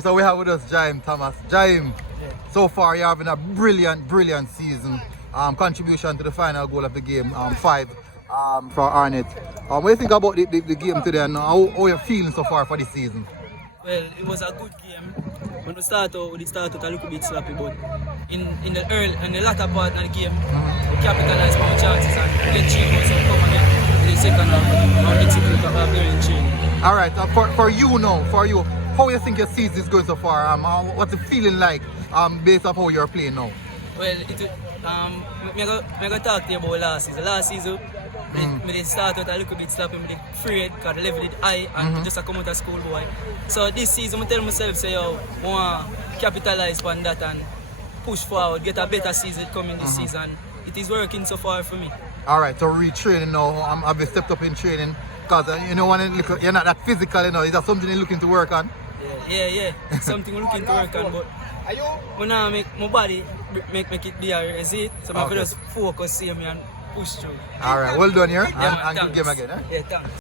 So we have with us Jahiem Thomas. Jahiem, so far you're having a brilliant season. Contribution to the final goal of the game, 5 for Arnett. What do you think about the game today and how you're feeling so far for this season? Well, it was a good game. When we started a little bit sloppy, but in the latter part of the game, we capitalized on our chances and get 3 goals and come again in the second half and execute our very training. Alright, for you now, how you think your season is going so far? What's the feeling like based off how you're playing now? Well, I'm going to talk to you about last season. Last season, I started a little bit sloppy, I afraid because the level is high and just come out of school boy. So this season, I tell myself, say, I want to capitalize on that and push forward, get a better season coming this season. It is working so far for me. Alright, so retraining now, have you stepped up in training? Because you know, you're not that physical, you know, is that something you're looking to work on? Yeah. Something we're looking to work on, but when I make my body make it there, is it? So I can just focus, see me and push through. Alright, well done here. Yeah, and good game again. Yeah, thanks.